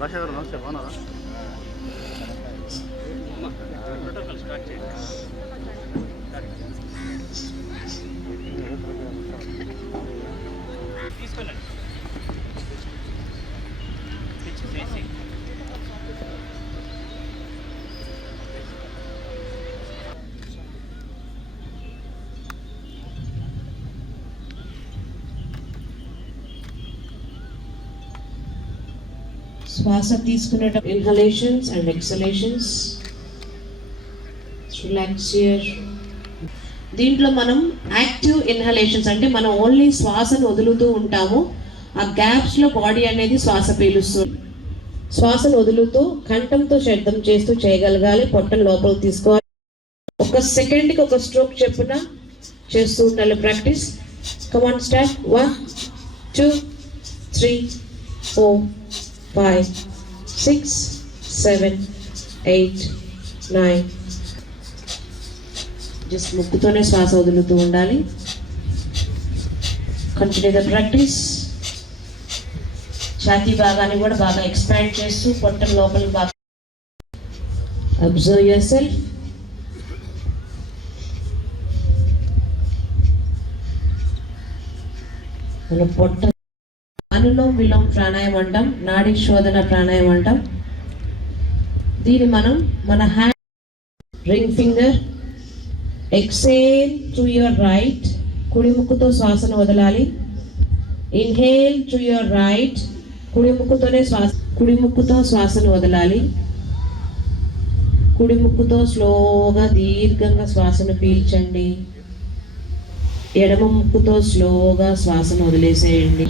భాష గారు నమస్తే, బాగున్నారా? తీసుకెళ్ళండి. శ్వాస తీసుకునేటప్పుడు inhalations and exhalations. Relax here. దీంట్లో మనం యాక్టివ్ ఇన్హలేషన్స్ అంటే మనం ఓన్లీ శ్వాసను వదులుతూ ఉంటాము. ఆ గ్యాప్స్లో బాడీ అనేది శ్వాస పీలుస్తుంది. శ్వాసను వదులుతూ కంఠంతో శబ్దం చేస్తూ చేయగలగాలి. పొట్టను లోపలికి తీసుకోవాలి. ఒక సెకండ్కి ఒక స్ట్రోక్ చెప్పున చేస్తూ ఉండాలి ప్రాక్టీస్. Come on start. 1 2 3 4 5 6 7 8 9. జస్ట్ ముక్కుతోనే శ్వాస వదులుతూ ఉండాలి. Continue the practice. ఛాతీ భాగాన్ని కూడా బాగా ఎక్స్పాండ్ చేస్తూ పొట్ట లోపలికి బాగా అబ్జర్వ్ యువర్ సెల్ఫ్. మన పొట్ట అనులోమ విలోమ ప్రాణాయామం అంటాం, నాడీ శోధన ప్రాణాయామం అంటాం. దీన్ని మనం మన hand ring finger exhale through your right. కుడి ముక్కుతో శ్వాసను వదలాలి. Inhale through your right. కుడి ముక్కుతో శ్వాసను వదలాలి. కుడి ముక్కుతో స్లోగా దీర్ఘంగా శ్వాసను పీల్చండి. ఎడమ ముక్కుతో స్లోగా శ్వాసను వదిలేసేయండి.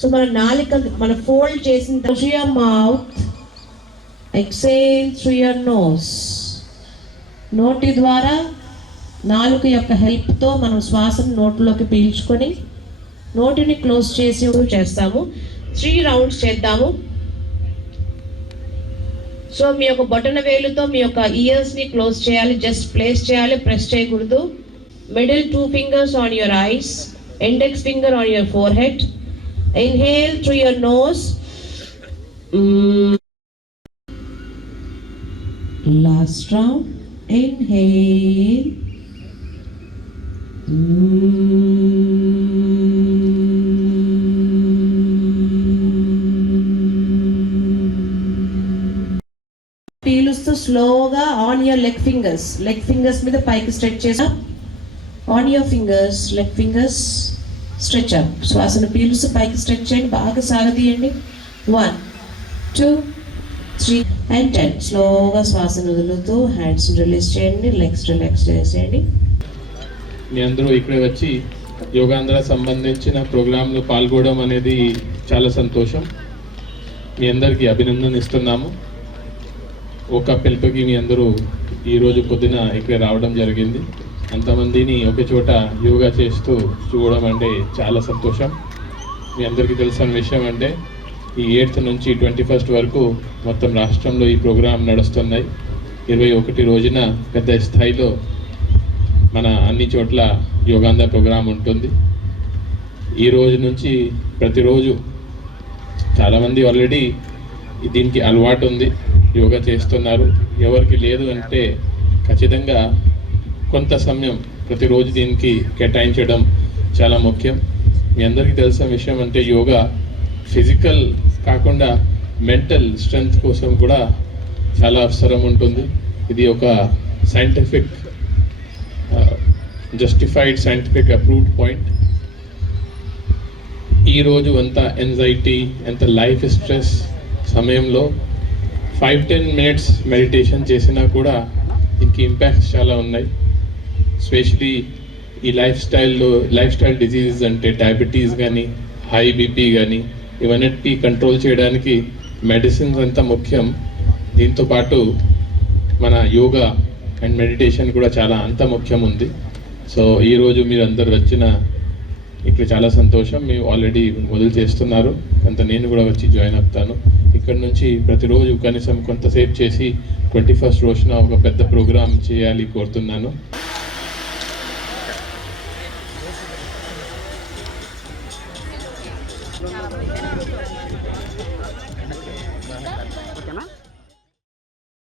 సో మన నాలిక మన ఫోల్డ్ చేసిన through your mouth, exhale through your nose. నోటి ద్వారా నాలుక యొక్క హెల్ప్తో మనం శ్వాసను నోట్లోకి పీల్చుకొని నోటిని క్లోజ్ చేసి చేస్తాము. 3 రౌండ్స్ చేద్దాము. సో మీ యొక్క బొటన వేలుతో మీ యొక్క ఇయర్స్ని క్లోజ్ చేయాలి. జస్ట్ ప్లేస్ చేయాలి, ప్రెస్ చేయకూడదు. Middle 2 fingers on your eyes, index finger on your four head. Inhale through your nose. Last round. Inhale. పీలుస్తూ స్లోగా ఆన్ యువర్ లెగ్ ఫింగర్స్ మీద పైకి స్ట్రెచ్ చేసా. On your fingers, leg fingers stretch up. శ్వాసను పీలుస్తూ పైకి stretch చేయండి, బాగా సాగదీయండి. 1 2 3 and 10. స్లోగా శ్వాసను వదులుతూ హ్యాండ్స్ రిలీజ్ చేయండి, లెగ్స్ రిలాక్స్ చేసేయండి. మీ అందరూ ఇక్కడ వచ్చి యోగాంధ్ర సంబంధించిన ప్రోగ్రాంలో పాల్గొనడం అనేది చాలా సంతోషం. మీ అందరికీ అభినందన ఇస్తున్నాము. ఒక పిలుపుకి మీ అందరూ ఈరోజు పొద్దున ఇక్కడ రావడం జరిగింది. అంతమందిని ఒక చోట యోగా చేస్తూ చూడడం అంటే చాలా సంతోషం. మీ అందరికీ తెలిసిన విషయం అంటే ఈ 8th నుంచి 21st వరకు మొత్తం రాష్ట్రంలో ఈ ప్రోగ్రాం నడుస్తున్నాయి. 21 రోజున పెద్ద స్థాయిలో మన అన్ని చోట్ల యోగాంధ్ర ప్రోగ్రాం ఉంటుంది. ఈ రోజు నుంచి ప్రతిరోజు చాలామంది ఆల్రెడీ దీనికి అలవాటు ఉంది, యోగా చేస్తున్నారు. ఎవరికి లేదు అంటే ఖచ్చితంగా కొంత సమయం ప్రతిరోజు దీనికి కేటాయించడం చాలా ముఖ్యం. మీ అందరికీ తెలిసిన విషయం అంటే యోగా ఫిజికల్ కాకుండా మెంటల్ స్ట్రెంగ్త్ కోసం కూడా చాలా అవసరం ఉంటుంది. ఇది ఒక scientific justified scientific approved point. ఈరోజు అంత ఎంజైటీ, ఎంత లైఫ్ స్ట్రెస్ సమయంలో 5-10 minutes మెడిటేషన్ చేసినా కూడా దీనికి ఇంపాక్ట్స్ చాలా ఉన్నాయి. స్పెషలీ ఈ లైఫ్ స్టైల్ డిజీజెస్ అంటే డయాబెటీస్ కానీ, హై బీపీ కానీ, ఇవన్నిటి కంట్రోల్ చేయడానికి మెడిసిన్స్ అంత ముఖ్యం. దీంతోపాటు మన యోగా అండ్ మెడిటేషన్ కూడా చాలా అంత ముఖ్యం ఉంది. సో ఈరోజు మీరు అందరు వచ్చిన ఇక్కడ చాలా సంతోషం. మేము ఆల్రెడీ మొదలు చేస్తున్నారు, అంత నేను కూడా వచ్చి జాయిన్ అవుతాను. ఇక్కడ నుంచి ప్రతిరోజు కనీసం కొంతసేపు చేసి 21st రోజున ఒక పెద్ద ప్రోగ్రామ్ చేయాలి కోరుతున్నాను.